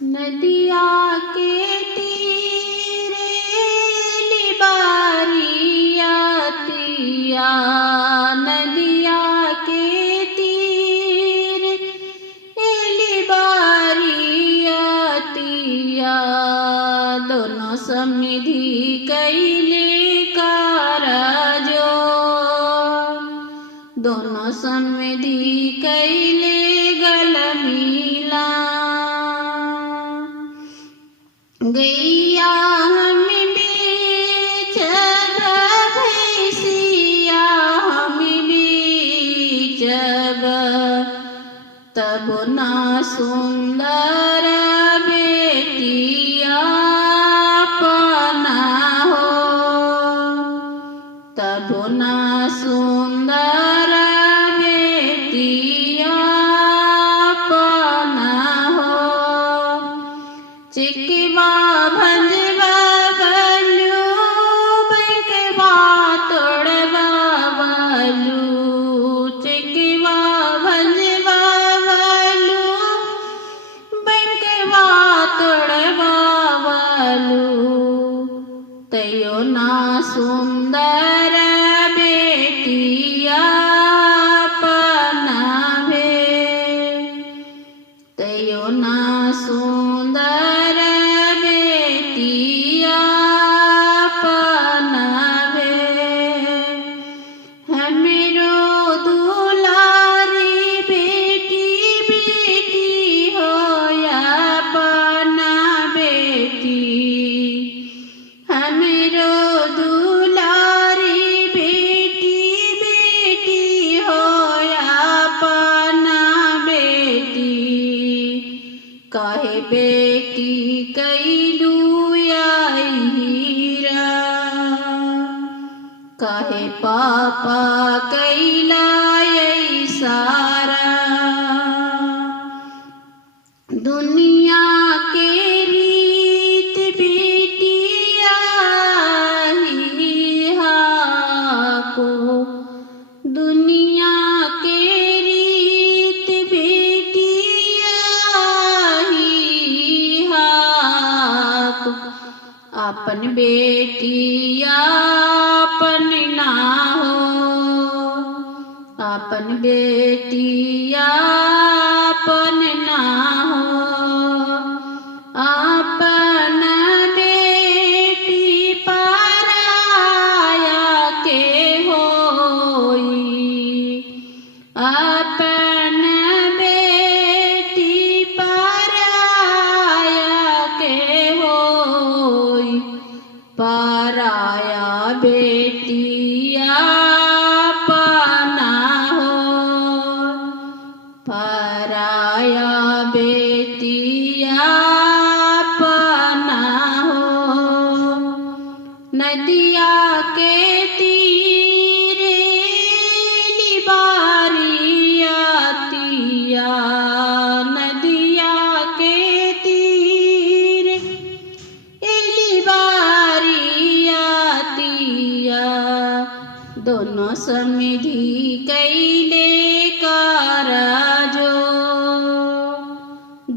नदिया के तीरे लिबारिया तिया, नदिया के तीरे लिबारिया तिया, दोनों समधि कैले कारजो, दोनों समधि कैले गल मिला। गैया हम बेचब भैंसिया हम बेचब, तब ना सुंदर बेटिया पना हो, तब ना सुंदर बेटिया पना हो। चिकवा भंजवा बलू बैंकवा तोड़वा बलू, चिकवा भंजवा बलू बैंकवा तोड़वा बलू, तयो ना सुंदर बेटिया पनावे, तयो ना सुंदर बेटिया पनावे। हमरो दुलारी बेटी बेटी होया पना बेटी, हमरो दुलारी बेटी बेटी होया पना बेटी, काहे बेटी कैलू हीरा, काहे पापा कैला सारा। दुनिया के रीत बेटिया ही हाको, दुनिया के रीत बेटिया ही हाको, अपन बेटिया अपन ना हो, अपन बेटिया अपन ना हो। अपन बेटी पराया के होई, अपन बेटी पराया के होई, पराया बेटिया पना हो, पराया बेटिया पना हो। नदिया के तीरे लिबारिया तिया, नदिया के तीरे लिबारिया तिया, दोनों समधि कैले कारजो,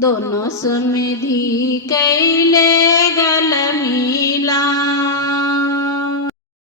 दोनों समधि कैले